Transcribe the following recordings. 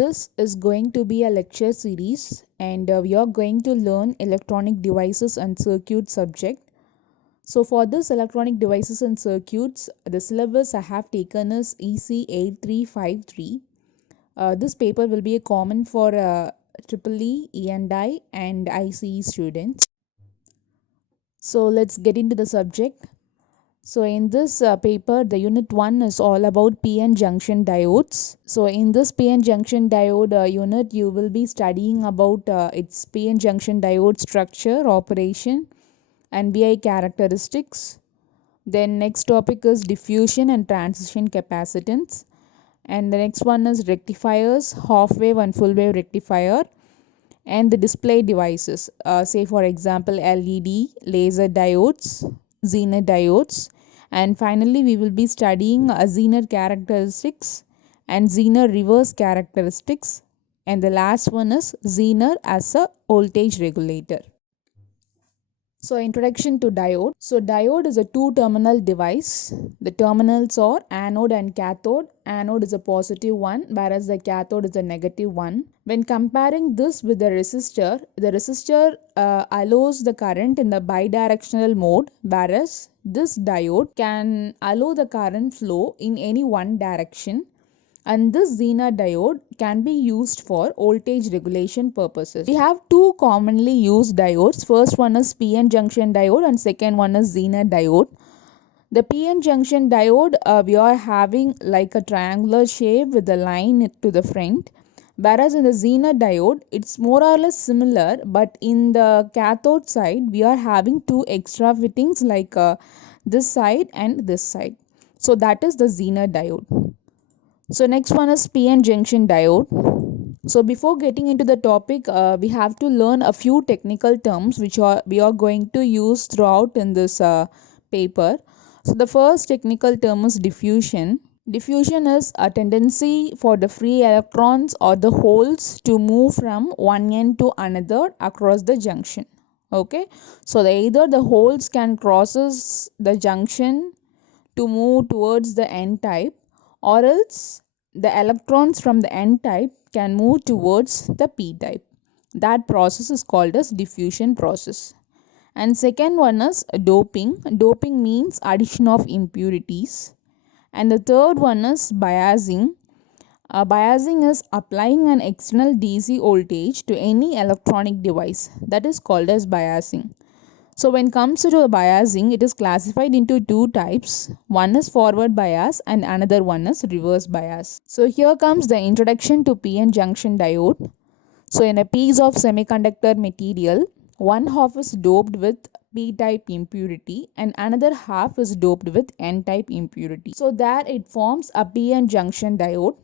This is going to be a lecture series, and we are going to learn electronic devices and circuit subject. So for this electronic devices and circuits, the syllabus I have taken is EC 8353. This paper will be a common for EEE, E&I and ICE students. So let's get into the subject. So in this paper, the unit 1 is all about PN junction diodes. So in this PN junction diode unit, you will be studying about its PN junction diode structure, operation and VI characteristics. Then next topic is diffusion and transition capacitance. And the next one is rectifiers, half wave and full wave rectifier. And the display devices, say for example LED, laser diodes, Zener diodes, and finally we will be studying Zener characteristics and Zener reverse characteristics, and the last one is Zener as a voltage regulator. So introduction to diode. So diode is a two-terminal device. The terminals are anode and cathode. Anode is a positive one, whereas the cathode is a negative one. When comparing this with the resistor allows the current in the bidirectional mode, whereas this diode can allow the current flow in any one direction. And this Zener diode can be used for voltage regulation purposes. We have two commonly used diodes. First one is PN junction diode and second one is Zener diode. The PN junction diode, we are having like a triangular shape with a line to the front. Whereas in the Zener diode, it's more or less similar, but in the cathode side, we are having two extra fittings like this side and this side. So that is the Zener diode. So next one is PN junction diode. So before getting into the topic, we have to learn a few technical terms which we are going to use throughout in this paper. So the first technical term is diffusion. Diffusion is a tendency for the free electrons or the holes to move from one end to another across the junction. Okay, so either the holes can crosses the junction to move towards the n-type, or else the electrons from the n-type can move towards the p-type. That process is called as diffusion process. And second one is doping. Doping means addition of impurities. And the third one is biasing. Biasing is applying an external DC voltage to any electronic device. That is called as biasing. So when it comes to the biasing, it is classified into two types. One is forward bias and another one is reverse bias. So here comes the introduction to PN junction diode. So in a piece of semiconductor material, one half is doped with p-type impurity and another half is doped with n-type impurity. So there it forms a PN junction diode.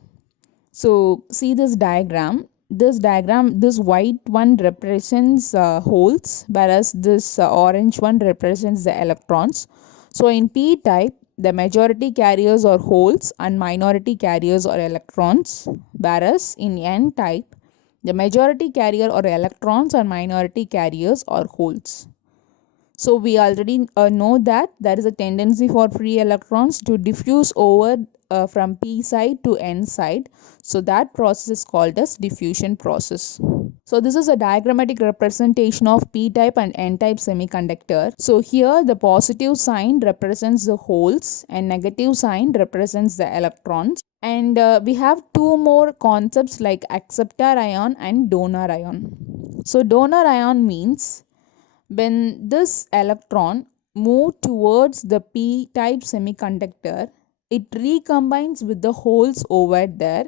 So see this diagram. This white one represents holes, whereas this orange one represents the electrons. So in p-type, the majority carriers are holes and minority carriers are electrons, whereas in n-type, the majority carrier are electrons and minority carriers are holes. So we already know that there is a tendency for free electrons to diffuse over from p side to n side. So that process is called as diffusion process. So this is a diagrammatic representation of p-type and n-type semiconductor. So here the positive sign represents the holes and negative sign represents the electrons. And we have two more concepts like acceptor ion and donor ion. So donor ion means when this electron moves towards the p-type semiconductor, it recombines with the holes over there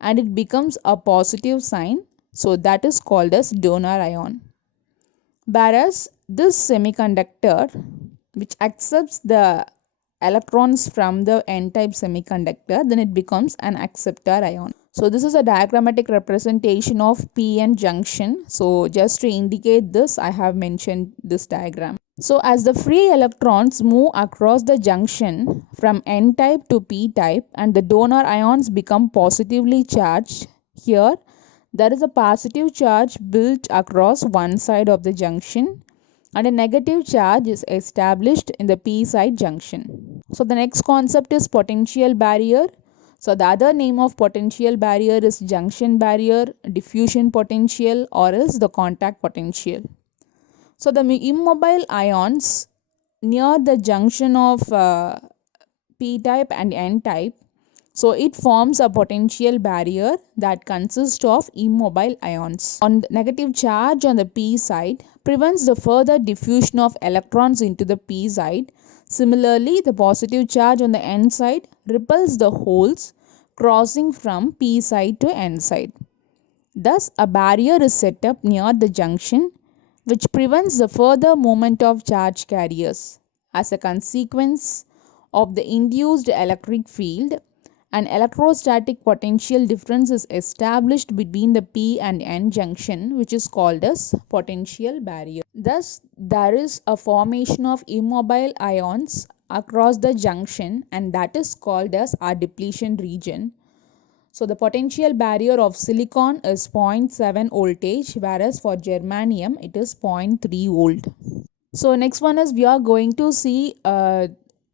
and it becomes a positive sign. So that is called as donor ion. Whereas this semiconductor, which accepts the electrons from the n-type semiconductor, then it becomes an acceptor ion. So this is a diagrammatic representation of PN junction. So just to indicate this, I have mentioned this diagram. So as the free electrons move across the junction from n-type to p-type and the donor ions become positively charged, here there is a positive charge built across one side of the junction and a negative charge is established in the p-side junction. So the next concept is potential barrier. So the other name of potential barrier is junction barrier, diffusion potential, or else the contact potential. So the immobile ions near the junction of p-type and n-type, so it forms a potential barrier that consists of immobile ions. On the negative charge on the p side prevents the further diffusion of electrons into the p side. Similarly, the positive charge on the n side repels the holes crossing from p side to n side. Thus, a barrier is set up near the junction which prevents the further movement of charge carriers. As a consequence of the induced electric field, an electrostatic potential difference is established between the P and N junction, which is called as potential barrier. Thus, there is a formation of immobile ions across the junction, and that is called as our depletion region. So the potential barrier of silicon is 0.7 voltage, whereas for germanium it is 0.3 volt. So next one is we are going to see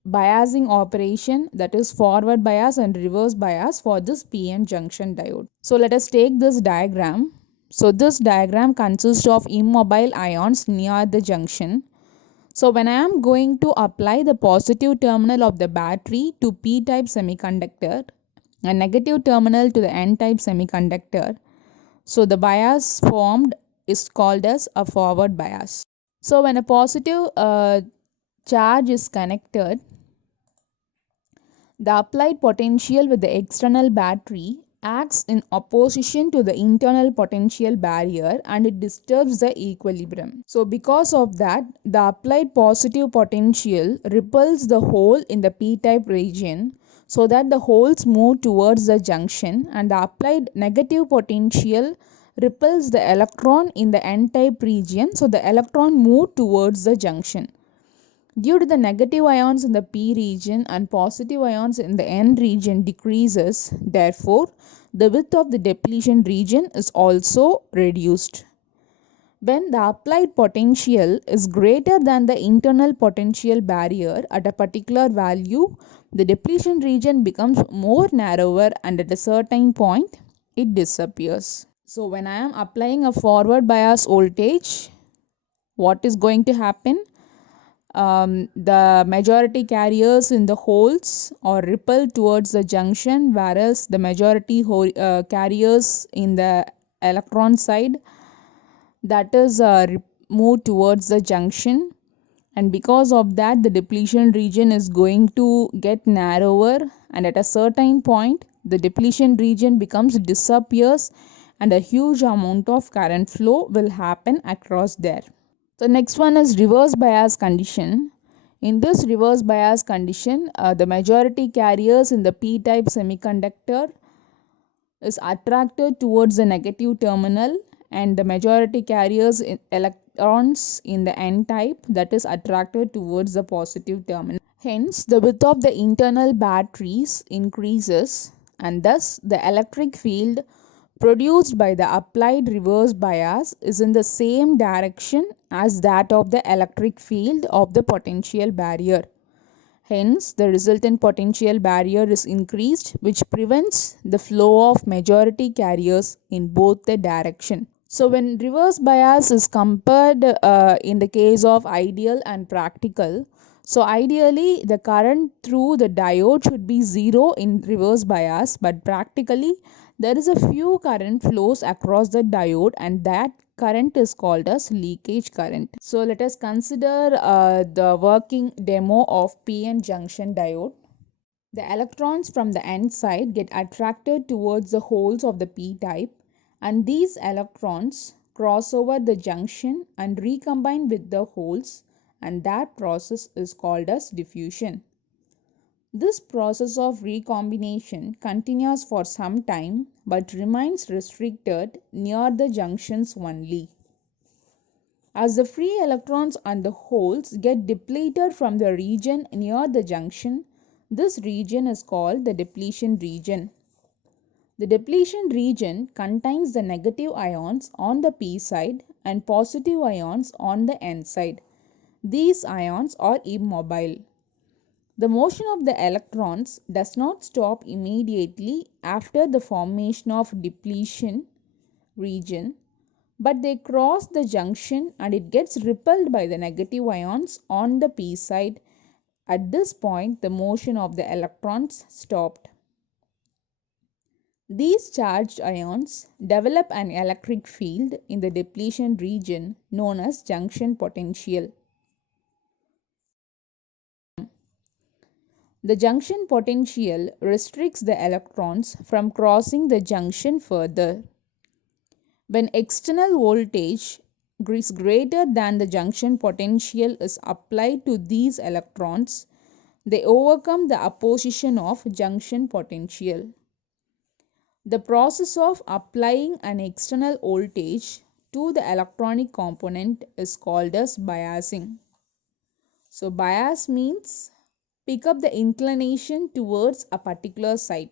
biasing operation, that is forward bias and reverse bias for this PN junction diode. So let us take this diagram. So this diagram consists of immobile ions near the junction. So when I am going to apply the positive terminal of the battery to p-type semiconductor and negative terminal to the n-type semiconductor, so the bias formed is called as a forward bias. So when a positive charge is connected, the applied potential with the external battery acts in opposition to the internal potential barrier and it disturbs the equilibrium. So because of that, the applied positive potential repels the hole in the p-type region so that the holes move towards the junction, and the applied negative potential repels the electron in the n-type region, so the electron move towards the junction. Due to the negative ions in the p region and positive ions in the n region decreases, therefore the width of the depletion region is also reduced. When the applied potential is greater than the internal potential barrier at a particular value, the depletion region becomes more narrower and at a certain point it disappears. So when I am applying a forward bias voltage, what is going to happen? The majority carriers in the holes or repel towards the junction, whereas the majority carriers in the electron side, that is move towards the junction, and because of that the depletion region is going to get narrower, and at a certain point the depletion region disappears and a huge amount of current flow will happen across there. The next one is reverse bias condition. In this reverse bias condition, the majority carriers in the p-type semiconductor is attracted towards the negative terminal, and the majority carriers in electrons in the n-type, that is attracted towards the positive terminal. Hence, the width of the internal batteries increases, and thus the electric field produced by the applied reverse bias is in the same direction as that of the electric field of the potential barrier. Hence, the resultant potential barrier is increased, which prevents the flow of majority carriers in both the direction. So when reverse bias is compared in the case of ideal and practical, so ideally the current through the diode should be zero in reverse bias, but practically there is a few current flows across the diode, and that current is called as leakage current. So let us consider the working demo of PN junction diode. The electrons from the N side get attracted towards the holes of the P type, and these electrons cross over the junction and recombine with the holes, and that process is called as diffusion. This process of recombination continues for some time but remains restricted near the junctions only. As the free electrons and the holes get depleted from the region near the junction, this region is called the depletion region. The depletion region contains the negative ions on the p side and positive ions on the n side. These ions are immobile. The motion of the electrons does not stop immediately after the formation of depletion region, but they cross the junction and it gets repelled by the negative ions on the p side. At this point, the motion of the electrons stopped. These charged ions develop an electric field in the depletion region known as junction potential. The junction potential restricts the electrons from crossing the junction further. When external voltage is greater than the junction potential is applied to these electrons, they overcome the opposition of junction potential. The process of applying an external voltage to the electronic component is called as biasing. So bias means pick up the inclination towards a particular side.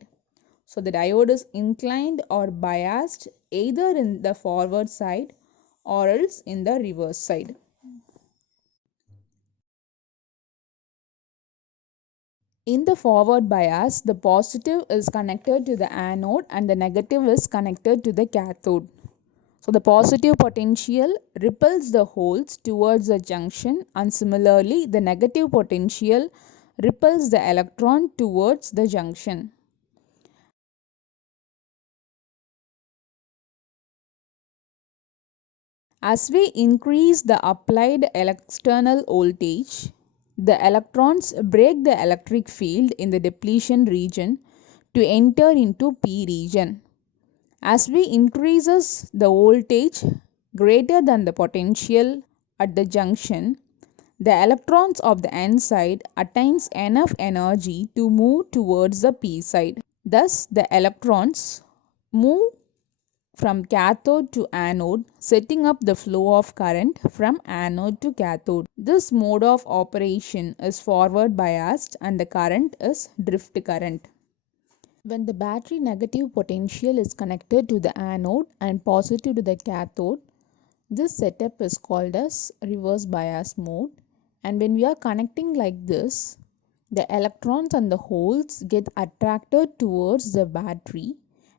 So the diode is inclined or biased either in the forward side or else in the reverse side. In the forward bias, the positive is connected to the anode and the negative is connected to the cathode. So the positive potential repels the holes towards the junction, and similarly the negative potential repels the electron towards the junction. As we increase the applied external voltage, the electrons break the electric field in the depletion region to enter into P region. As we increases the voltage greater than the potential at the junction, the electrons of the N side attains enough energy to move towards the P side. Thus, the electrons move from cathode to anode, setting up the flow of current from anode to cathode. This mode of operation is forward biased and the current is drift current. When the battery negative potential is connected to the anode and positive to the cathode, this setup is called as reverse bias mode. And when we are connecting like this, the electrons and the holes get attracted towards the battery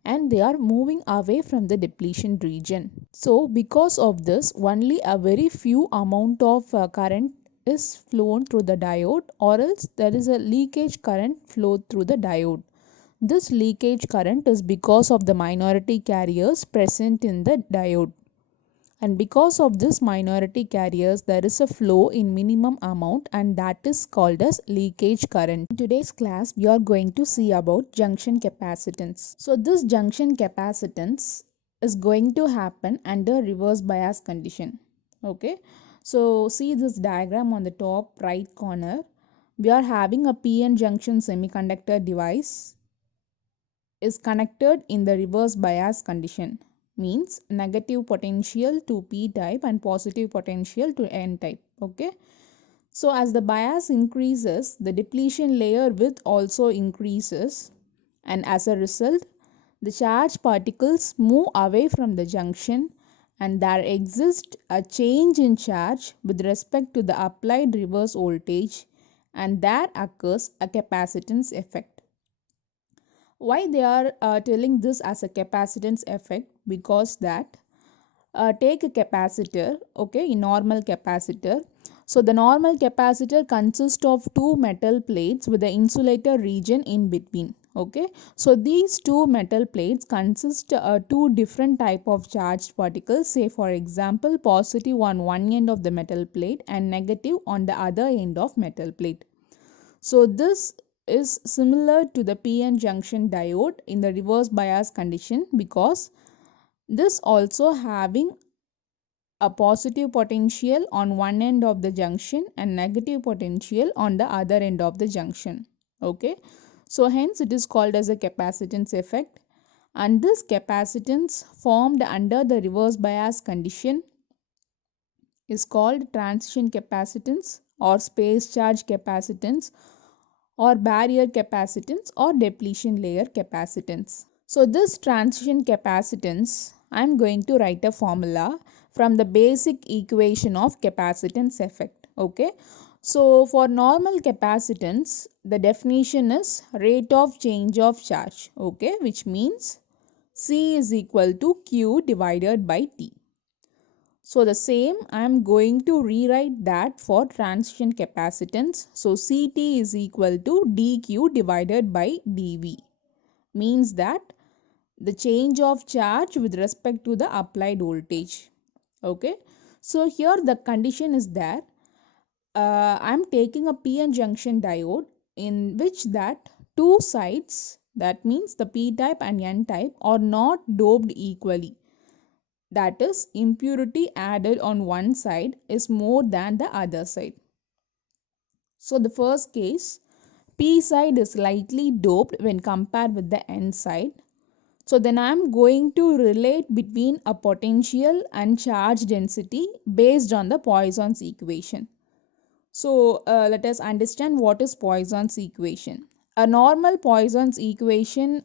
and they are moving away from the depletion region. So because of this, only a very few amount of current is flown through the diode, or else there is a leakage current flowed through the diode. This leakage current is because of the minority carriers present in the diode. And because of this minority carriers, there is a flow in minimum amount, and that is called as leakage current. In today's class, we are going to see about junction capacitance. So this junction capacitance is going to happen under reverse bias condition. Okay. So see this diagram on the top right corner. We are having a PN junction semiconductor device is connected in the reverse bias condition, means negative potential to p type and positive potential to n type. Okay, so as the bias increases, the depletion layer width also increases, and as a result the charged particles move away from the junction, and there exists a change in charge with respect to the applied reverse voltage, and there occurs a capacitance effect. Why they are telling this as a capacitance effect? Because that take a capacitor, okay, a normal capacitor. So the normal capacitor consists of two metal plates with the insulator region in between. Okay, so these two metal plates consist two different type of charged particles. Say for example, positive on one end of the metal plate and negative on the other end of metal plate. So this is similar to the PN junction diode in the reverse bias condition, because this also having a positive potential on one end of the junction and negative potential on the other end of the junction. Okay, so hence it is called as a capacitance effect, and this capacitance formed under the reverse bias condition is called transition capacitance or space charge capacitance or barrier capacitance or depletion layer capacitance. So this transition capacitance, I am going to write a formula from the basic equation of capacitance effect. Okay, So for normal capacitance, the definition is rate of change of charge, okay, which means C is equal to Q divided by T. So the same I am going to rewrite that for transition capacitance. So CT is equal to dQ divided by dV, means that the change of charge with respect to the applied voltage. Okay, so here the condition is there. I'm taking a PN junction diode in which that two sides, that means the P type and N type, are not doped equally. That is, impurity added on one side is more than the other side. So the first case, P side is slightly doped when compared with the N side. So then I am going to relate between a potential and charge density based on the Poisson's equation. So let us understand what is Poisson's equation. A normal Poisson's equation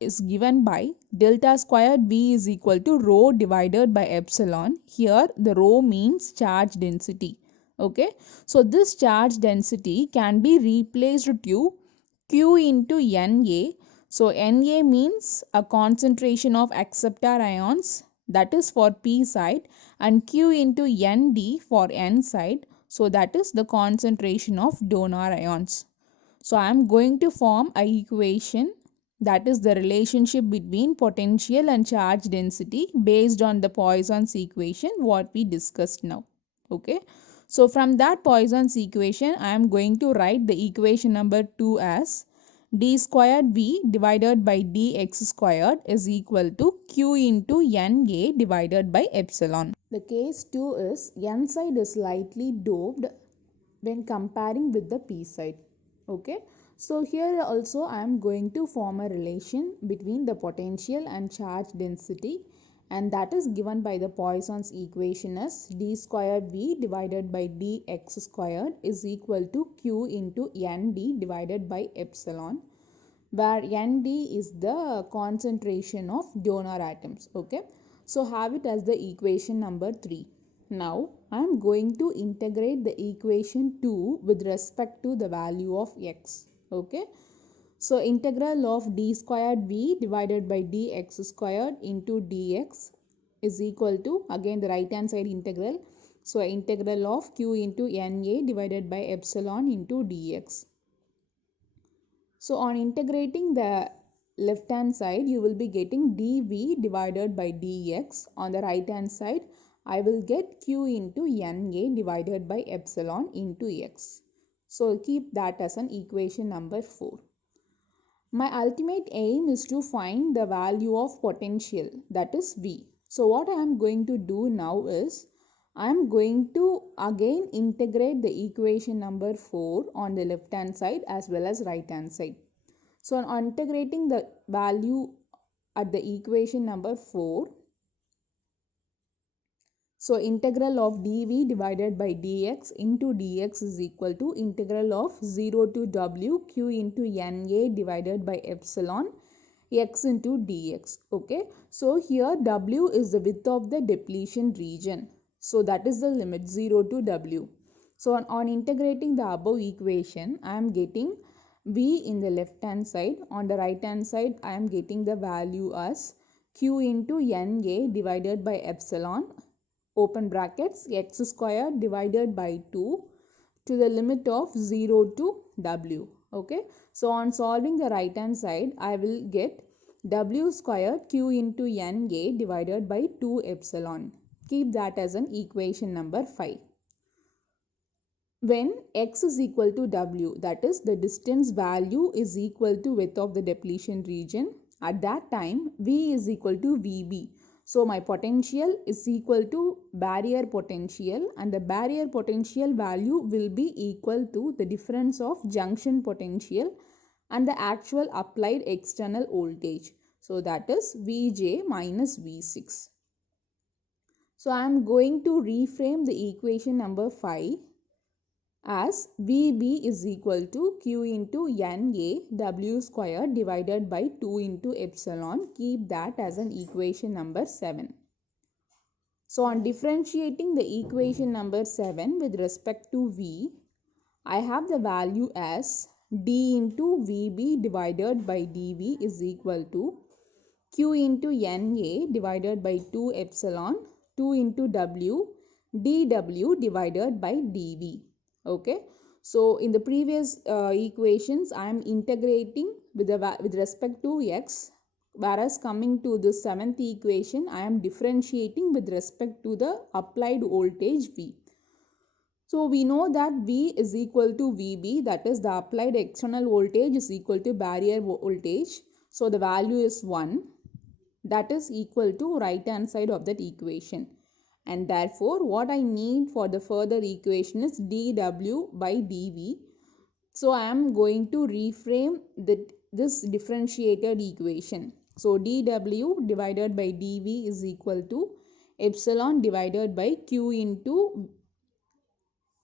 is given by delta squared V is equal to rho divided by epsilon. Here the rho means charge density. Okay, so this charge density can be replaced to Q into Na. So Na means a concentration of acceptor ions, that is for P side, and Q into Nd for N side. So that is the concentration of donor ions. So I am going to form a equation, that is the relationship between potential and charge density based on the Poisson's equation what we discussed now. Okay. So from that Poisson's equation I am going to write the equation number 2 as d squared v divided by dx squared is equal to q into Na divided by epsilon. The case 2 is N side is slightly doped when comparing with the P side. Okay, so here also I am going to form a relation between the potential and charge density, and that is given by the Poisson's equation as d squared V divided by dx squared is equal to q into Nd divided by epsilon, where Nd is the concentration of donor atoms. Okay, so have it as the equation number 3. Now I am going to integrate the equation 2 with respect to the value of x. Okay, so integral of d squared v divided by dx squared into dx is equal to, again the right hand side integral, so integral of q into Na divided by epsilon into dx. So on integrating the left hand side, you will be getting dv divided by dx. On the right hand side, I will get q into Na divided by epsilon into x. So keep that as an equation number 4. My ultimate aim is to find the value of potential, that is V. So what I am going to do now is, I am going to again integrate the equation number 4 on the left hand side as well as right hand side. So on integrating the value at the equation number 4, so integral of dv divided by dx into dx is equal to integral of 0 to w q into Na divided by epsilon x into dx. Okay, so here w is the width of the depletion region. So that is the limit 0 to w. So on integrating the above equation, I am getting v in the left hand side. On the right hand side, I am getting the value as q into Na divided by epsilon, open brackets, x squared divided by 2 to the limit of 0 to w. Okay, so on solving the right hand side, I will get w squared q into Na divided by 2 epsilon. Keep that as an equation number 5. When x is equal to w, that is the distance value is equal to width of the depletion region, at that time v is equal to vb. So my potential is equal to barrier potential, and the barrier potential value will be equal to the difference of junction potential and the actual applied external voltage. So that is Vj minus V6. So I am going to reframe the equation number 5 as Vb is equal to q into Na w squared divided by 2 into epsilon. Keep that as an equation number 7. So on differentiating the equation number 7 with respect to V, I have the value as d into Vb divided by dV is equal to Q into Na divided by 2 epsilon 2 into W dW divided by dV. Okay. So in the previous equations, I am integrating with respect to x, whereas coming to the seventh equation, I am differentiating with respect to the applied voltage V. So we know that V is equal to Vb, that is the applied external voltage is equal to barrier voltage. So the value is 1, that is equal to right hand side of that equation. And therefore what I need for the further equation is dW by dV. So I am going to reframe this differentiated equation. So dW divided by dV is equal to epsilon divided by Q into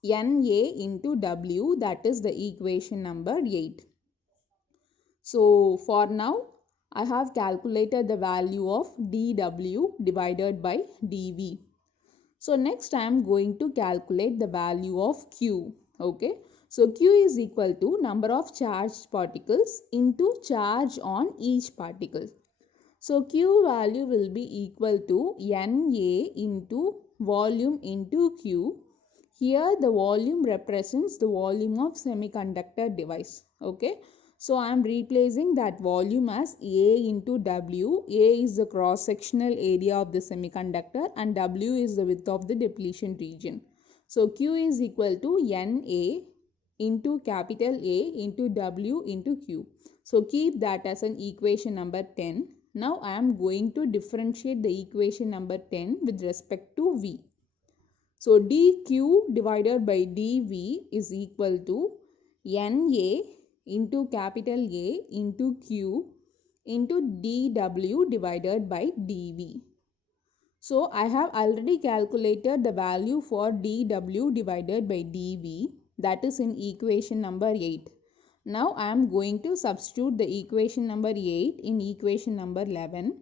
Na into W, that is the equation number 8. So for now, I have calculated the value of dW divided by dV. So next I am going to calculate the value of Q. Okay. So Q is equal to number of charged particles into charge on each particle. So Q value will be equal to Na into volume into Q. Here the volume represents the volume of semiconductor device. Okay. So I am replacing that volume as A into W. A is the cross-sectional area of the semiconductor and W is the width of the depletion region. So Q is equal to Na into capital A into W into Q. So keep that as an equation number 10. Now I am going to differentiate the equation number 10 with respect to V. So dQ divided by dV is equal to Na into capital A into Q into dW divided by dV. So I have already calculated the value for dW divided by dV, that is in equation number 8. Now I am going to substitute the equation number 8 in equation number 11.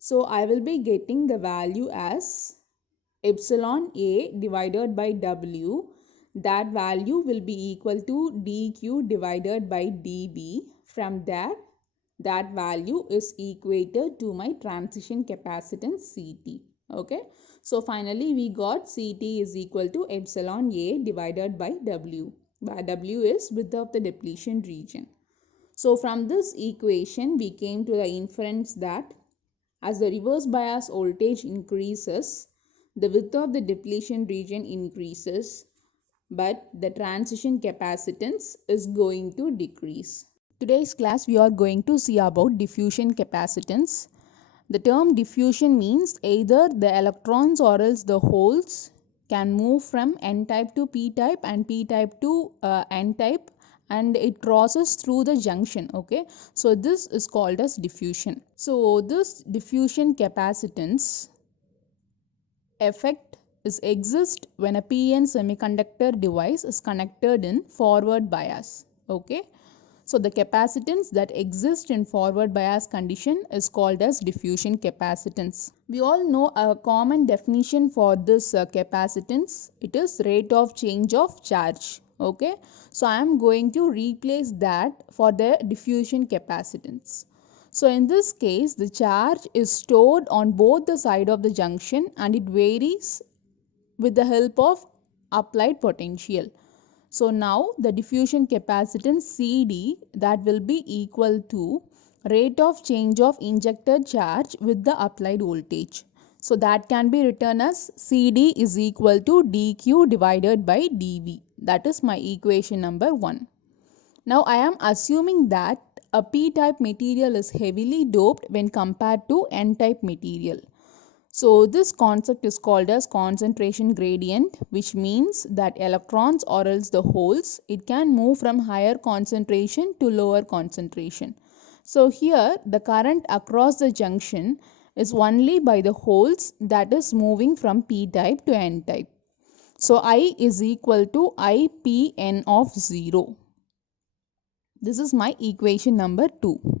So I will be getting the value as epsilon A divided by W. That value will be equal to dQ divided by dB. From there, that value is equated to my transition capacitance CT. Okay. So finally we got CT is equal to epsilon A divided by W, where W is width of the depletion region. So from this equation we came to the inference that as the reverse bias voltage increases, the width of the depletion region increases, but the transition capacitance is going to decrease. Today's class we are going to see about diffusion capacitance. The term diffusion means either the electrons or else the holes can move from n-type to p-type and p-type to n-type, and it crosses through the junction. Okay, so this is called as diffusion. So this diffusion capacitance effect exists when a PN semiconductor device is connected in forward bias. Okay, so the capacitance that exists in forward bias condition is called as diffusion capacitance. We all know a common definition for this capacitance. It is rate of change of charge. Okay, so I am going to replace that for the diffusion capacitance. So in this case, the charge is stored on both the side of the junction and it varies with the help of applied potential. So now the diffusion capacitance CD, that will be equal to rate of change of injected charge with the applied voltage. So that can be written as CD is equal to dQ divided by dV. That is my equation number 1. Now I am assuming that a p-type material is heavily doped when compared to n-type material. So this concept is called as concentration gradient, which means that electrons or else the holes, it can move from higher concentration to lower concentration. So here the current across the junction is only by the holes that is moving from p-type to n-type. So I is equal to IPN of 0. This is my equation number 2.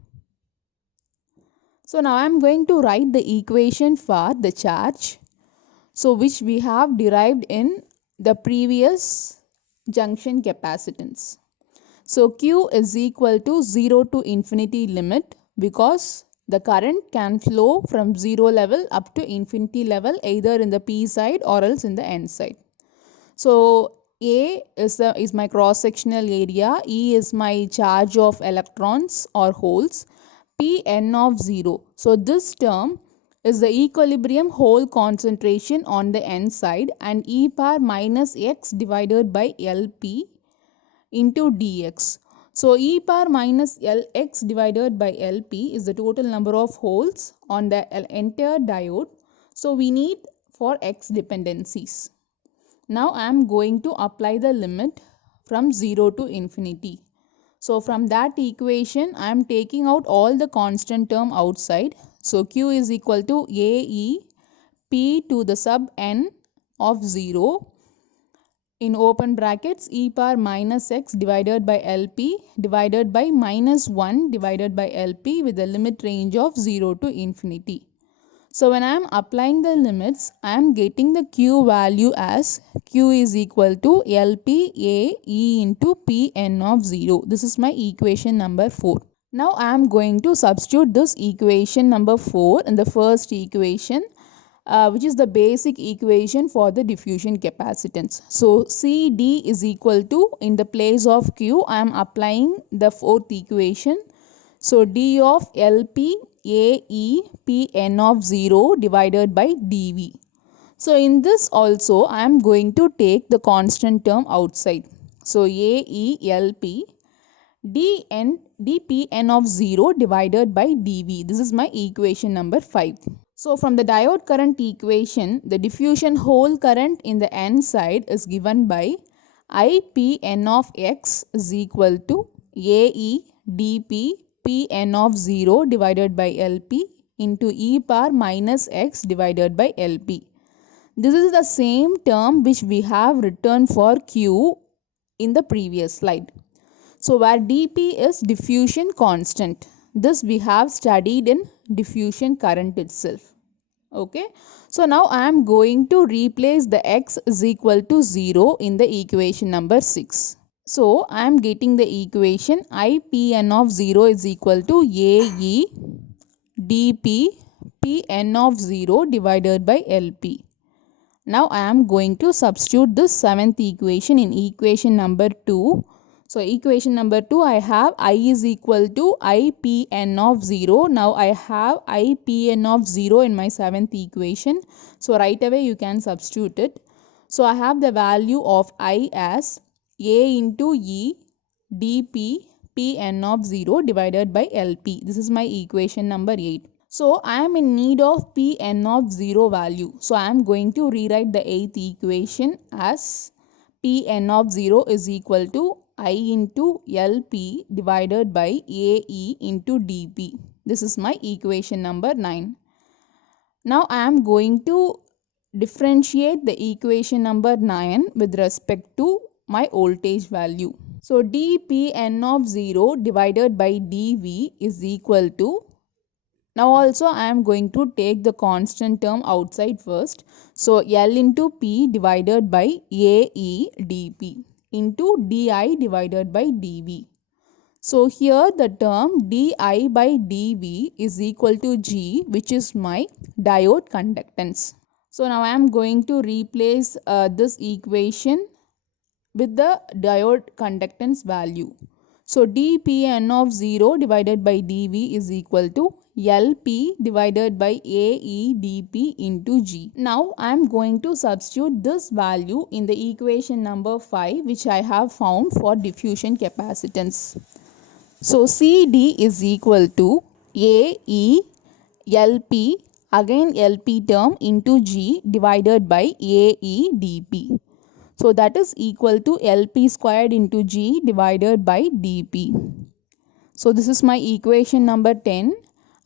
So now I am going to write the equation for the charge, so which we have derived in the previous junction capacitance. So Q is equal to 0 to infinity limit because the current can flow from 0 level up to infinity level either in the P side or else in the N side. So A is my cross sectional area, E is my charge of electrons or holes, P n of 0. So this term is the equilibrium hole concentration on the n side and e power minus x divided by Lp into dx. So e power minus Lx divided by Lp is the total number of holes on the entire diode. So we need for x dependencies. Now I am going to apply the limit from 0 to infinity. So from that equation I am taking out all the constant term outside. So Q is equal to AE P to the sub n of 0 in open brackets e power minus x divided by Lp divided by minus 1 divided by Lp with a limit range of 0 to infinity. So when I am applying the limits, I am getting the Q value as Q is equal to LPA E into Pn of 0. This is my equation number 4. Now I am going to substitute this equation number 4 in the first equation, which is the basic equation for the diffusion capacitance. So CD is equal to, in the place of Q, I am applying the fourth equation. So d of Lp AE Pn of 0 divided by dV. So in this also I am going to take the constant term outside. So AE Lp dPn of 0 divided by dV. This is my equation number 5. So from the diode current equation, the diffusion hole current in the N side is given by IPn of x is equal to AE dP Pn of 0 divided by Lp into e power minus x divided by Lp. This is the same term which we have written for Q in the previous slide. So where dP is diffusion constant. This we have studied in diffusion current itself. Okay. So now I am going to replace the x is equal to 0 in the equation number 6. So I am getting the equation IPn of 0 is equal to AE dP Pn of 0 divided by Lp. Now I am going to substitute this seventh equation in equation number 2. So equation number 2, I have I is equal to IPn of 0. Now I have IPn of 0 in my seventh equation. So right away you can substitute it. So I have the value of I as A into E dP Pn of 0 divided by Lp. This is my equation number 8. So I am in need of Pn of 0 value. So I am going to rewrite the 8th equation as Pn of 0 is equal to I into Lp divided by AE into dP. This is my equation number 9. Now I am going to differentiate the equation number 9 with respect to my voltage value. So dPn of 0 divided by dV is equal to, now also I am going to take the constant term outside first. So L into P divided by AE dP into di divided by dV. So here the term di by dV is equal to G, which is my diode conductance. So now I am going to replace this equation with the diode conductance value. So dPn of 0 divided by dV is equal to Lp divided by AE dP into G. Now I am going to substitute this value in the equation number 5, which I have found for diffusion capacitance. So CD is equal to AE Lp, again Lp term, into G divided by AE dP. So that is equal to Lp squared into G divided by dP. So this is my equation number 10,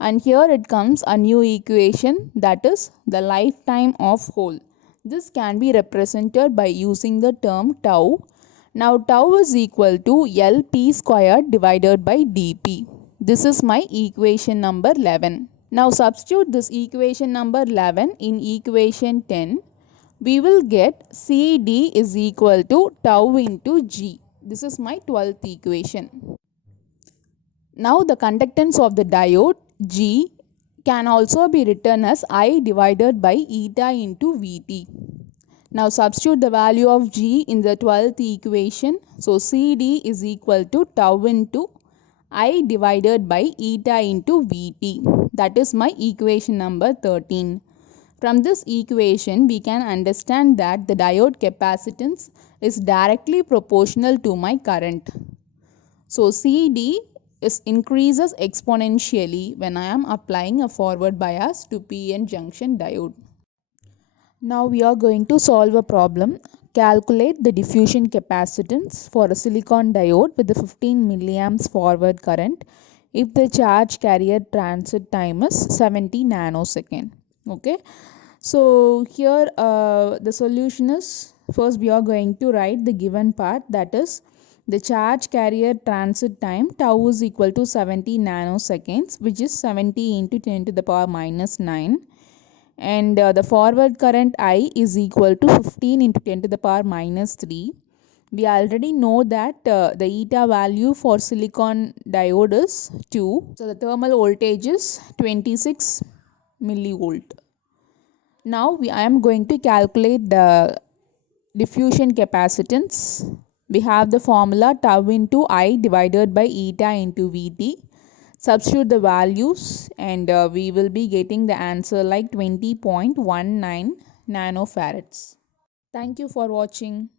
and here it comes a new equation, that is the lifetime of hole. This can be represented by using the term tau. Now tau is equal to Lp squared divided by dP. This is my equation number 11. Now substitute this equation number 11 in equation 10 we will get CD is equal to tau into G. This is my 12th equation. Now the conductance of the diode G can also be written as I divided by eta into Vt. Now substitute the value of G in the 12th equation. So CD is equal to tau into I divided by eta into Vt. That is my equation number 13. From this equation, we can understand that the diode capacitance is directly proportional to my current. So CD increases exponentially when I am applying a forward bias to PN junction diode. Now we are going to solve a problem. Calculate the diffusion capacitance for a silicon diode with the 15 milliamps forward current if the charge carrier transit time is 70 nanosecond. Okay. So here the solution is, first we are going to write the given part, that is the charge carrier transit time tau is equal to 70 nanoseconds, which is 70 into 10 to the power minus 9, and the forward current I is equal to 15 into 10 to the power minus 3. We already know that the eta value for silicon diode is 2. So the thermal voltage is 26 millivolt. Now I am going to calculate the diffusion capacitance. We have the formula tau into I divided by eta into Vt. Substitute the values and we will be getting the answer like 20.19 nanofarads. Thank you for watching.